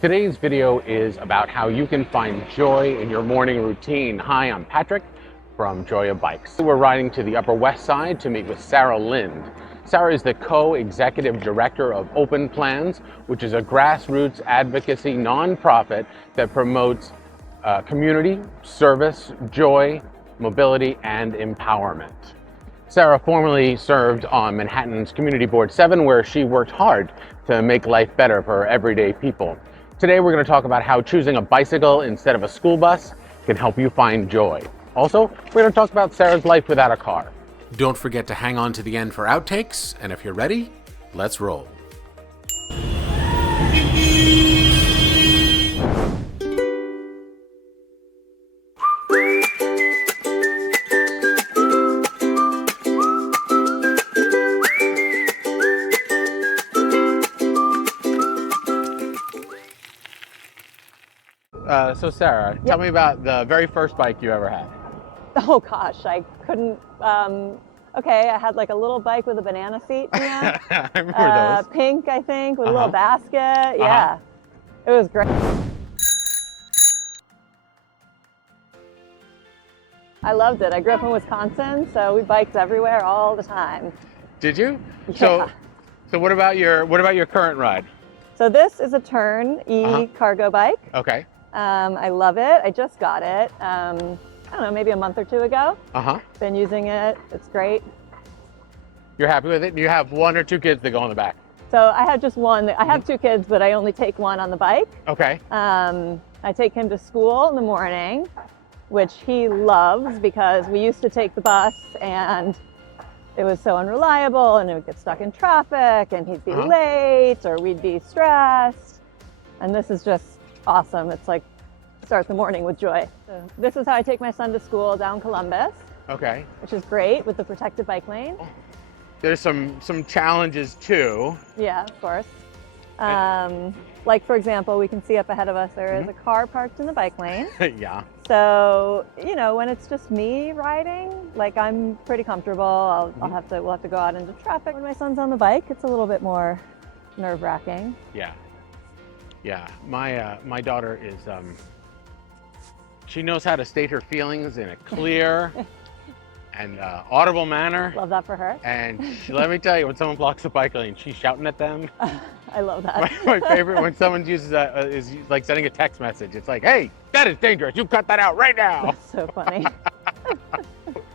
Today's video is about how you can find joy in your morning routine. Hi, I'm Patrick from Joy of Bikes. We're riding to the Upper West Side to meet with Sara Lind. Sara is the co-executive director of Open Plans, which is a grassroots advocacy nonprofit that promotes community, service, joy, mobility, and empowerment. Sara formerly served on Manhattan's Community Board 7, where she worked hard to make life better for everyday people. Today we're going to talk about how choosing a bicycle instead of a school bus can help you find joy. Also, we're going to talk about Sara's life without a car. Don't forget to hang on to the end for outtakes, and if you're ready, let's roll. So Sara, tell me about the very first bike you ever had. Oh gosh, I couldn't. Okay, I had like a little bike with a banana seat in it. I remember those. Pink, I think, with a little basket. Yeah, it was great. I loved it. I grew up in Wisconsin, so we biked everywhere all the time. Did you? Yeah. So what about your current ride? So this is a Turn cargo bike. Okay. I love it. I just got it. I don't know, maybe a month or two ago. Been using it. It's great. You're happy with it? You have one or two kids that go on the back? So I had just one. I have two kids, but I only take one on the bike. Okay. I take him to school in the morning, which he loves because we used to take the bus and it was so unreliable and it would get stuck in traffic and he'd be late or we'd be stressed. And this is just awesome. It's like start the morning with joy. So this is how I take my son to school down Columbus. Okay. Which is great with the protected bike lane. There's some challenges too. Yeah, of course. Like for example, we can see up ahead of us there is a car parked in the bike lane. Yeah. So, you know, when it's just me riding, like I'm pretty comfortable. We'll have to go out into traffic. When my son's on the bike, it's a little bit more nerve-wracking. Yeah. Yeah. My daughter is she knows how to state her feelings in a clear and audible manner. Love that for her. And let me tell you, when someone blocks a bike lane, she's shouting at them. I love that. My favorite when someone uses is like sending a text message. It's like, hey, that is dangerous. You cut that out right now. That's so funny.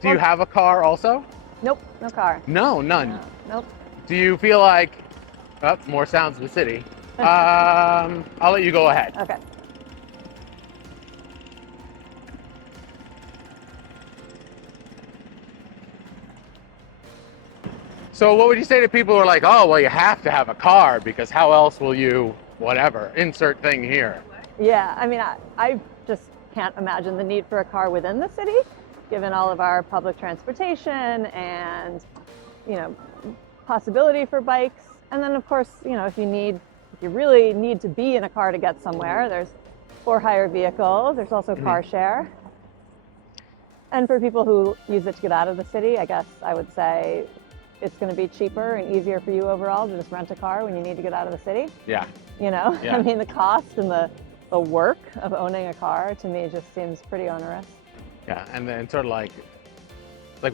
Do you have a car also? Nope, no car. No, none. No, nope. Do you feel like, more sounds of the city. I'll let you go ahead. Okay. So what would you say to people who are like, oh, well, you have to have a car because how else will you, whatever, insert thing here? Yeah, I mean, I just can't imagine the need for a car within the city, given all of our public transportation and, you know, possibility for bikes. And then of course, you know, if you really need to be in a car to get somewhere, there's for hire vehicles, there's also car share. And for people who use it to get out of the city, I guess I would say it's going to be cheaper and easier for you overall to just rent a car when you need to get out of the city. Yeah. You know, Yeah. I mean, the cost and the work of owning a car to me just seems pretty onerous. Yeah, and then sort of like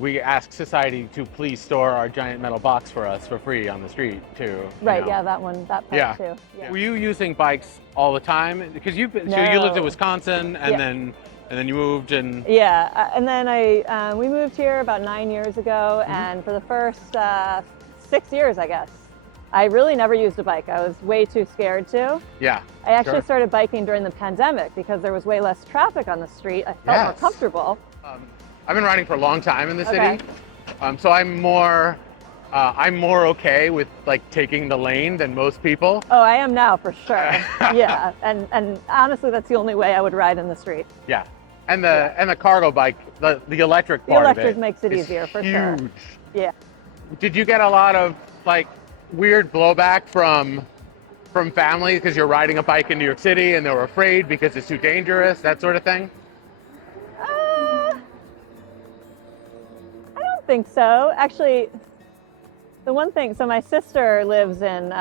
we ask society to please store our giant metal box for us for free on the street too. Right, know? Yeah, that part too. Yeah. Were you using bikes all the time? Because so you lived in Wisconsin and then you moved and... Yeah, and then we moved here about 9 years ago, and for the first 6 years, I guess, I really never used a bike. I was way too scared to. Yeah. I actually started biking during the pandemic because there was way less traffic on the street. I felt more comfortable. I've been riding for a long time in the city, so I'm more okay with like taking the lane than most people. Oh, I am now for sure. Yeah, and honestly, that's the only way I would ride in the street. Yeah. And the cargo bike, the electric part of it. The electric makes it easier for sure. Huge. Yeah. Did you get a lot of like weird blowback from family because you're riding a bike in New York City and they were afraid because it's too dangerous, that sort of thing? I don't think so. Actually, the one thing, so my sister lives in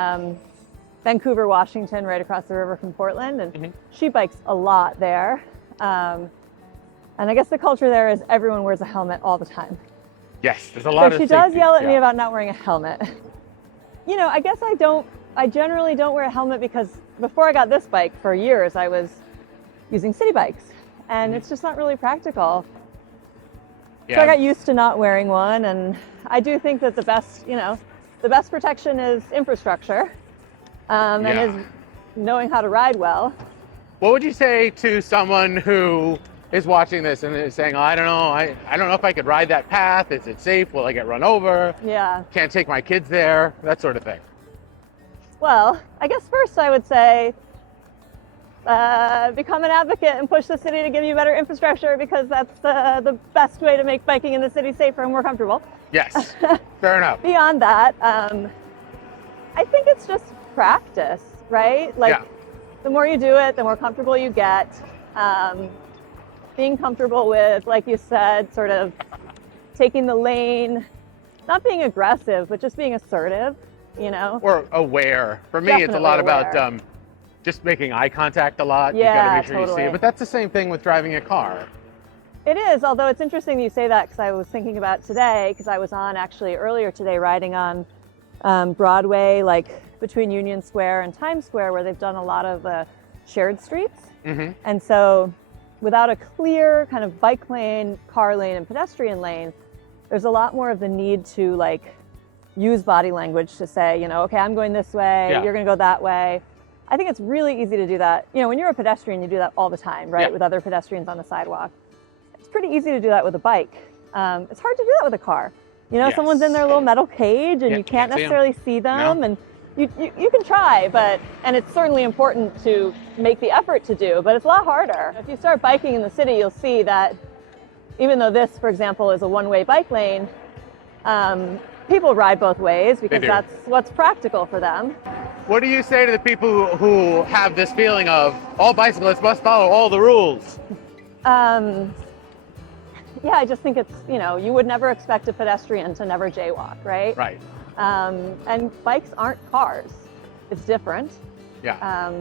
Vancouver, Washington, right across the river from Portland, and she bikes a lot there. And I guess the culture there is everyone wears a helmet all the time. Yes, there's a lot so of she does safety, yell at me about not wearing a helmet. You know, I guess I generally don't wear a helmet because before I got this bike for years, I was using city bikes, and it's just not really practical. Yeah. So I got used to not wearing one, and I do think that the best protection is infrastructure, and is knowing how to ride well. What would you say to someone who is watching this and is saying, oh, I don't know if I could ride that path. Is it safe? Will I get run over? Yeah. Can't take my kids there, that sort of thing. Well, I guess first I would say become an advocate and push the city to give you better infrastructure, because that's the best way to make biking in the city safer and more comfortable. Yes, fair enough. Beyond that, I think it's just practice, right? Like, the more you do it, the more comfortable you get. Being comfortable with, like you said, sort of taking the lane, not being aggressive, but just being assertive, you know? Or aware. For me, Definitely it's a lot aware. about just making eye contact a lot. Yeah, you gotta make sure you totally. see it. But that's the same thing with driving a car. It is, although it's interesting that you say that, because I was thinking about today, because I was on actually earlier today riding on Broadway, like between Union Square and Times Square, where they've done a lot of shared streets. And so without a clear kind of bike lane, car lane, and pedestrian lane, there's a lot more of the need to like use body language to say, you know, okay, I'm going this way, you're gonna go that way. I think it's really easy to do that. You know, when you're a pedestrian, you do that all the time, right? With other pedestrians on the sidewalk. It's pretty easy to do that with a bike. It's hard to do that with a car. You know, someone's in their little metal cage and you can't necessarily see them. And you can try, and it's certainly important to make the effort to do, but it's a lot harder. If you start biking in the city, you'll see that even though this, for example, is a one-way bike lane, people ride both ways because that's what's practical for them. What do you say to the people who have this feeling of all bicyclists must follow all the rules? Yeah, I just think it's, you know, you would never expect a pedestrian to never jaywalk, right? Right. And bikes aren't cars. It's different. Yeah.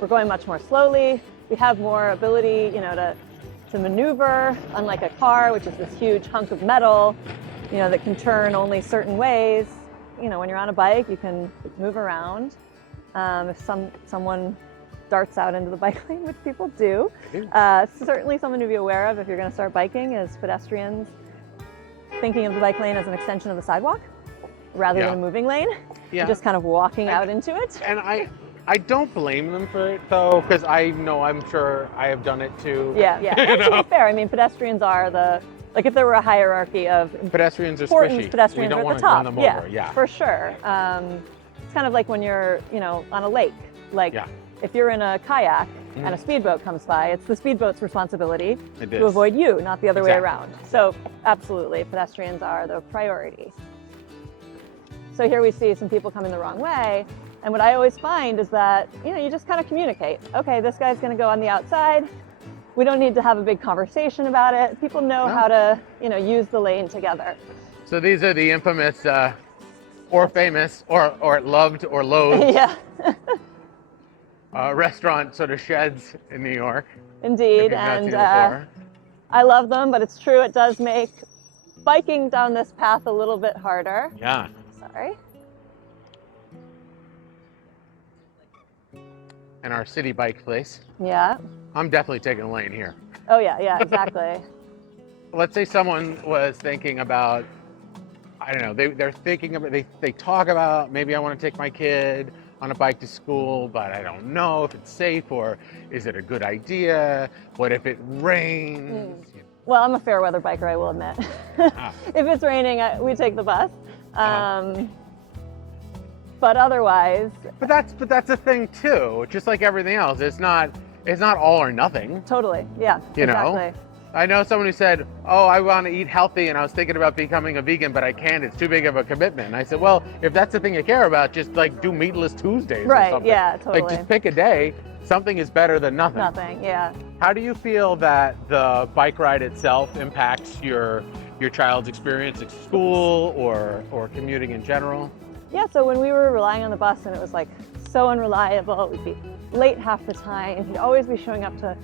We're going much more slowly. We have more ability, you know, to maneuver, unlike a car, which is this huge hunk of metal, you know, that can turn only certain ways. You know, when you're on a bike, you can move around. If someone darts out into the bike lane, which people do, certainly something to be aware of if you're going to start biking is pedestrians thinking of the bike lane as an extension of the sidewalk rather than a moving lane, and just kind of walking out into it. And I don't blame them for it though, because I'm sure I have done it too. Yeah. And to be fair, I mean, pedestrians are like if there were a hierarchy of pedestrians are importance, squishy. Pedestrians we don't are want at to the run top. them over. Yeah, for sure. It's kind of like when you're, you know, on a lake. Like if you're in a kayak and a speedboat comes by, it's the speedboat's responsibility to avoid you, not the other way around. So absolutely, pedestrians are the priority. So here we see some people coming the wrong way. And what I always find is that, you know, you just kind of communicate. Okay, this guy's going to go on the outside. We don't need to have a big conversation about it. People know how to, you know, use the lane together. So these are the infamous or famous or loved or loathed restaurant sort of sheds in New York. Indeed, and I love them, but it's true, it does make biking down this path a little bit harder. Yeah. Sorry. And our city bike place. Yeah. I'm definitely taking a lane here. Oh yeah, exactly. Let's say someone was thinking about, I don't know, they're thinking about, they talk about, maybe I want to take my kid on a bike to school, but I don't know if it's safe or is it a good idea? What if it rains? Well, I'm a fair weather biker, I will admit. If it's raining, we take the bus. But otherwise. But that's a thing too. Just like everything else, it's not all or nothing. Totally, yeah. You know, I know someone who said, "Oh, I want to eat healthy, and I was thinking about becoming a vegan, but I can't. It's too big of a commitment." And I said, "Well, if that's the thing you care about, just like do meatless Tuesdays or something." Yeah, totally. Like just pick a day. Something is better than nothing. Nothing, yeah. How do you feel that the bike ride itself impacts your child's experience at school or commuting in general? Yeah, so when we were relying on the bus and it was like so unreliable. We'd be late half the time, and he'd always be showing up to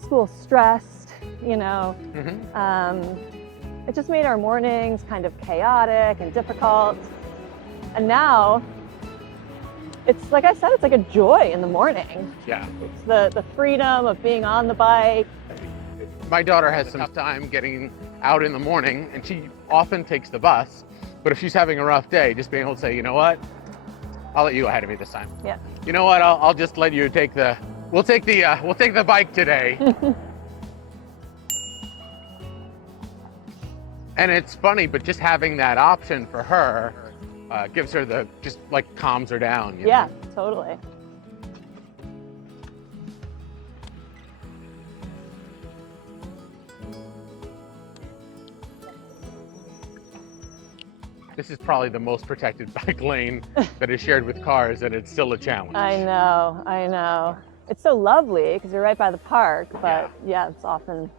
school stressed, you know. It just made our mornings kind of chaotic and difficult. And now, it's like I said, it's like a joy in the morning. Yeah. It's the freedom of being on the bike. My daughter has some tough time getting out in the morning, and she often takes the bus. But if she's having a rough day, just being able to say, you know what, I'll let you go ahead of me this time. Yeah. You know what, I'll just let you take the, we'll take the bike today. And it's funny, but just having that option for her gives her the, just like calms her down. You Yeah, know? totally. This is probably the most protected bike lane that is shared with cars, and it's still a challenge. I know. It's so lovely because you're right by the park, but yeah, it's often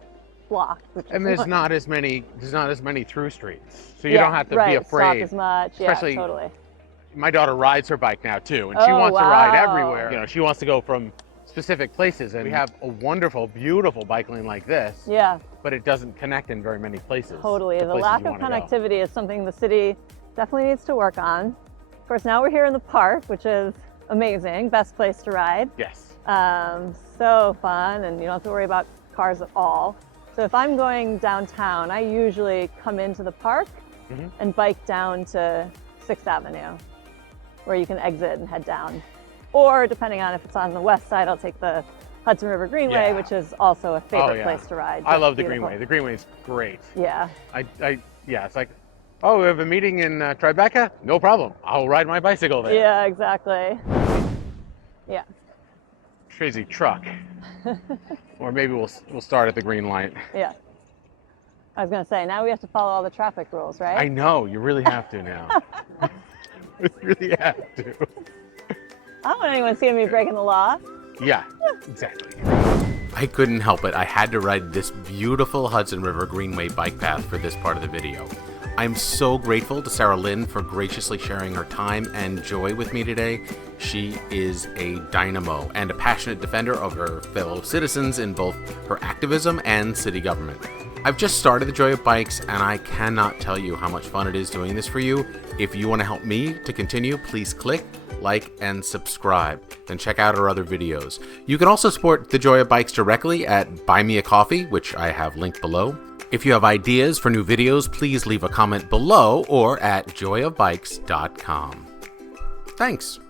blocked. And there's not as many through streets, so you don't have to be afraid. Stop as much. Especially, yeah, totally. My daughter rides her bike now too, and she wants to ride everywhere. You know, she wants to go from specific places, and we have a wonderful, beautiful bike lane like this. Yeah. But it doesn't connect in very many places. Totally. The lack of connectivity is something the city definitely needs to work on. Of course, now we're here in the park, which is amazing. Best place to ride. Yes. So fun, and you don't have to worry about cars at all. So if I'm going downtown, I usually come into the park and bike down to 6th Avenue, where you can exit and head down. Or depending on if it's on the west side, I'll take the Hudson River Greenway, which is also a favorite place to ride. I love the Greenway. The Greenway is great. Yeah. Yeah, it's like, oh, we have a meeting in Tribeca? No problem. I'll ride my bicycle there. Yeah, exactly. Yeah. Crazy truck. Or maybe we'll start at the green light. Yeah. I was gonna say, now we have to follow all the traffic rules, right? I know, you really have to now. You really have to. I don't want anyone seeing me breaking the law. Yeah, exactly. I couldn't help it. I had to ride this beautiful Hudson River Greenway bike path for this part of the video. I'm so grateful to Sara Lind for graciously sharing her time and joy with me today. She is a dynamo and a passionate defender of her fellow citizens in both her activism and city government. I've just started the Joy of Bikes, and I cannot tell you how much fun it is doing this for you. If you want to help me to continue, please click, like, and subscribe. Then check out our other videos. You can also support the Joy of Bikes directly at Buy Me a Coffee, which I have linked below. If you have ideas for new videos, please leave a comment below or at joyofbikes.com. Thanks.